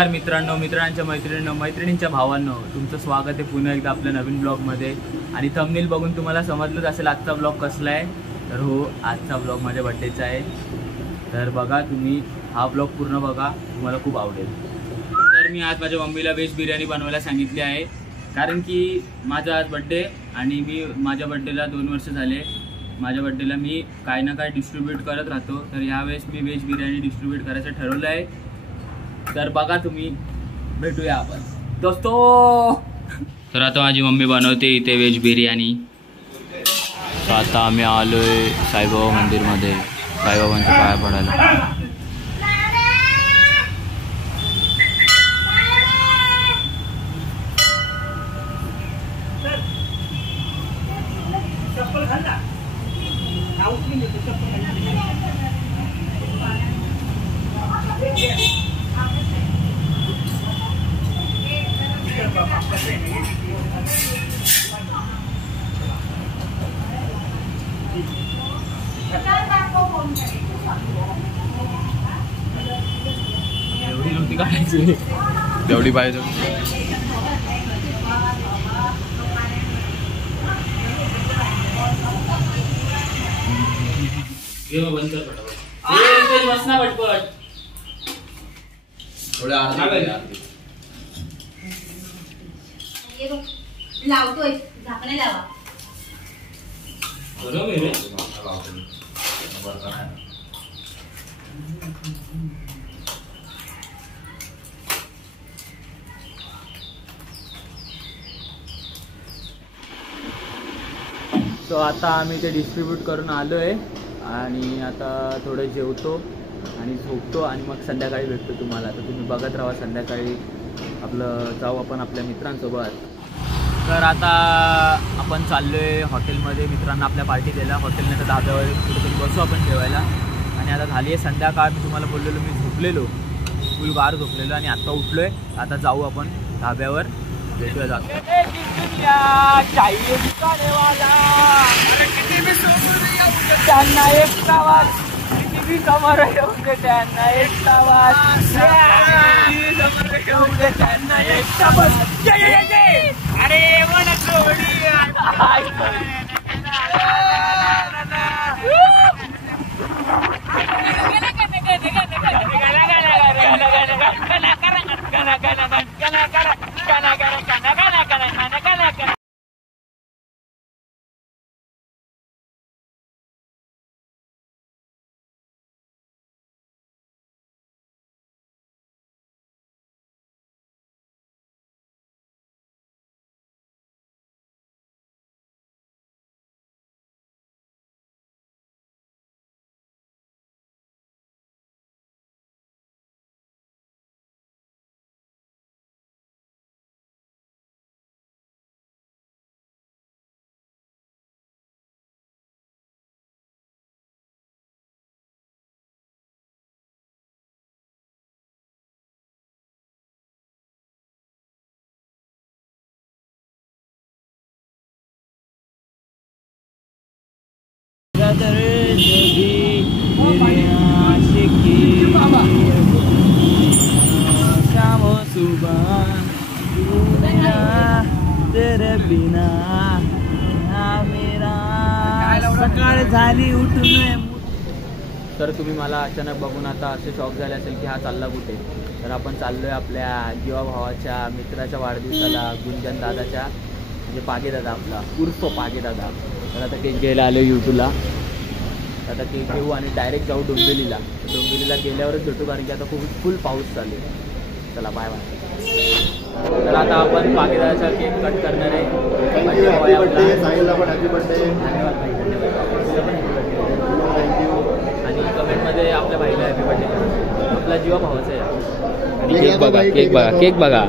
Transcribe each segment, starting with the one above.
नमस्कार मित्रांनो, मित्रांच्या मैत्रिणींनो, मैत्रिणींच्या भावांनो, तुमचं स्वागत आहे पुन्हा एकदा आपल्या नवीन ब्लॉगमध्ये. आणि थंबनेल बघून तुम्हाला समजलंच असेल आजचा ब्लॉग कसला आहे. तर हो, आजचा ब्लॉग माझ्या बड्डेचा आहे. तर बघा, तुम्ही हा ब्लॉग पूर्ण बघा, तुम्हाला खूप आवडेल. तर मी आज माझ्या मम्मीला व्हेज बिर्याणी बनवायला सांगितली आहे, कारण की माझा आज बड्डे आणि मी माझ्या बड्डेला 2 वर्ष झाले. माझ्या बड्डेला मी काय ना काय डिस्ट्रीब्यूट करत राहतो. तर यावेळेस मी व्हेज बिर्याणी डिस्ट्रीब्यूट करायचं ठरवलं आहे. तर बघा, तुम्ही भेटूया आपण दोस्तो. तर आता माझी मम्मी बनवते इथे व्हेज बिर्याणी. तर आता आम्ही आलोय साईबाबा मंदिरमध्ये साईबाबांच्या पाया पडायला. एवढी नव्हती काढायची, तेवढी पाहिजे. बंद कर पटापट, बस ना पटपट. थोडे लावतोय, झाकणे लावा. बरोबर आहे. तो आता आम्ही ते डिस्ट्रीब्यूट करून आलो आहे आणि आता थोडं जेवतो आणि झोपतो आणि मग संध्याकाळी भेटतो तुम्हाला. तर तुम्ही बघत राहा, संध्याकाळी आपलं जाऊ आपण आपल्या मित्रांसोबत. तर आता आपण चाललो आहे हॉटेलमध्ये मित्रांना आपल्या पार्टी द्यायला. हॉटेलने तर धाब्यावर कुठेतरी बसू आपण जेवायला. आणि आता झाली आहे संध्याकाळ. मी तुम्हाला बोललेलो मी झोपलेलो, फुल गार झोपलेलो आणि आता उठलो आहे. आता जाऊ आपण धाब्यावर, भेटूया जातो. त्यांना एक आवाज, किती समोर येऊन दे त्यांना एक आवाज, त्यांना एक आवाज. अरे मन सोडी सकाळ झाली उठून. तर तुम्ही मला अचानक बघून आता असे शॉक झाले असेल की हा चालला कुठे. तर आपण चाललोय आपल्या जीवा भावाच्या मित्राच्या वाढदिवसाला, गुंजन दादाच्या, म्हणजे पागे दादा आपला उर्फ पागे दादा. तर आता केक घ्यायला आलो यूट्यूबला. आता केक घेऊ आणि डायरेक्ट जाऊ डोंबिवलीला. डोंबिवलीला गेल्यावरच भेटू, कारण की आता खूप फुल पाऊस चालू आहे. चला बाय बाय. तर आता आपण पागेदाचा केक कट करणार आहे. धन्यवाद भाई, धन्यवाद. आणि कमेंटमध्ये आपल्या भाईला हॅपी बर्थडे करा. आपला जीवा भावाचा आहे. आणि केक बघा, केक बघा, केक बघा.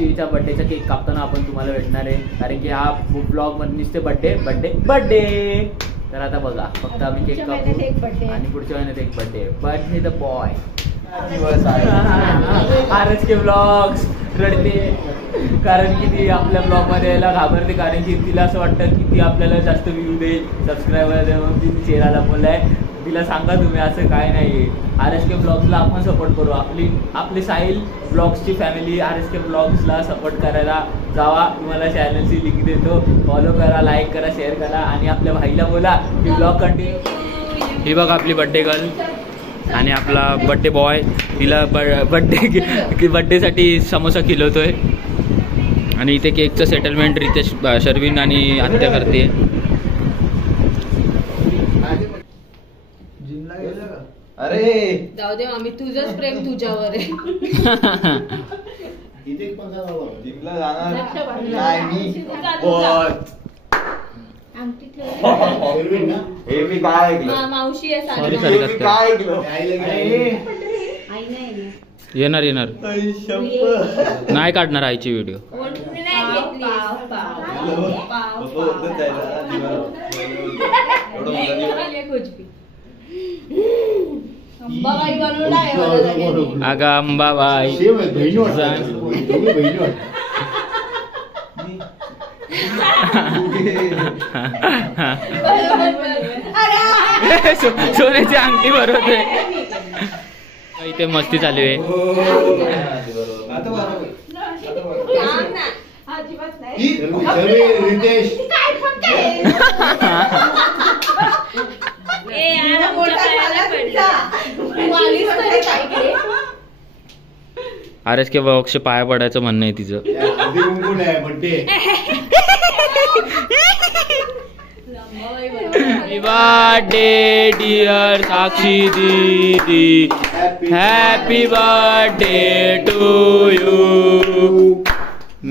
साक्षीच्या बर्थडेचा केक कापताना आपण तुम्हाला भेटणार आहे, कारण की हा ब्लॉग मध्ये नुसते बर्थडे बर्थडे बर्थडे. तर आता बघा फक्त आम्ही केक कापू आणि पुढच्या महिन्यात एक birthday the boy. RSK blogs रडते कारण की ती आपल्या ब्लॉग मध्ये यायला घाबरते, कारण की तिला असं वाटतं की ती आपल्याला जास्त व्ह्यू देईल, सबस्क्रायबर देईल, म्हणून तिने चेहरा लपवलाय. तिला सांगा तुम्ही असं काय नाही. RSK ब्लॉग्सला आपण सपोर्ट करू. आपली साहिल ब्लॉग्सची फॅमिली RSK ब्लॉग्सला सपोर्ट करायला जावा. तुम्हाला चॅनलची लिंक देतो, फॉलो करा, लाईक करा, शेअर करा आणि आपल्या भाईला बोला की ब्लॉग कंटिन्यू. ही बघा आपली बर्थडे गर्ल आणि आपला बर्थडे बॉय. तिला बर्थडेसाठी समोसा खिलवतोय आणि इथे केकचं सेटलमेंट रितेश शर्विन आणि आत्या करते. अरे जाऊ दे आम्ही तुझंच प्रेम तुझ्यावर आहे. जिमला जाणार नाही मी. हे मी काय ऐकलं, मावशी आहे Sorry, साडी. sorry. मी काय ऐकलं. आई नाही येणार नाही काढणार आईची व्हिडिओ. कोणी नाही घेतली. अंबाबाई बनवला आहे मला सगळ्यांनी. अगा अंबाबाई सोन्याची अंगठी भरवते. इथे मस्ती चालू आहे. थांब ना. अजिबात नाही. रितेश ए यार आमच्या पायाला पडला. वालीच नाही काय केले. RSK ब्लॉग्सचे पाया पडायचं म्हणणं आहे तिचं. Happy birthday dear Sakshi didi, happy birthday to you.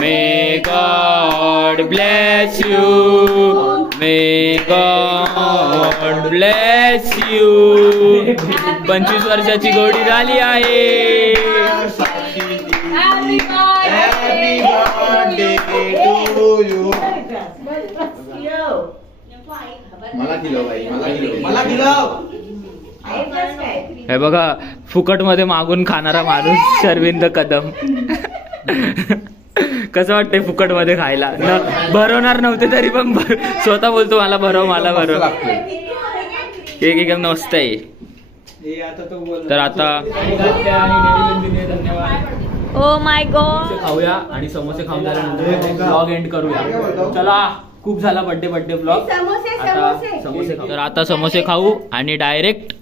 May God bless you, may God bless you. 25 वर्षाची गोडी झाली आहे. Happy birthday to you. मला दिलं बाई, मला दिलं. हे बघा फुकट मध्ये मागून खाणारा माणूस शर्विंद कदम. कसं वाटतंय फुकट मध्ये खायला? भरवणार नव्हते तरी पण स्वतः बोलतो मला भरव, मला भरव. केक एकदम मस्त आहे. तर आता ओ माय गॉड खाऊया आणि समोसे खाऊन झाल्यानंतर ब्लॉग एंड करूया. चला खूप झाला बर्थडे ब्लॉग. आता समोसे खाऊ. तर आता समोसे खाऊ आणि डायरेक्ट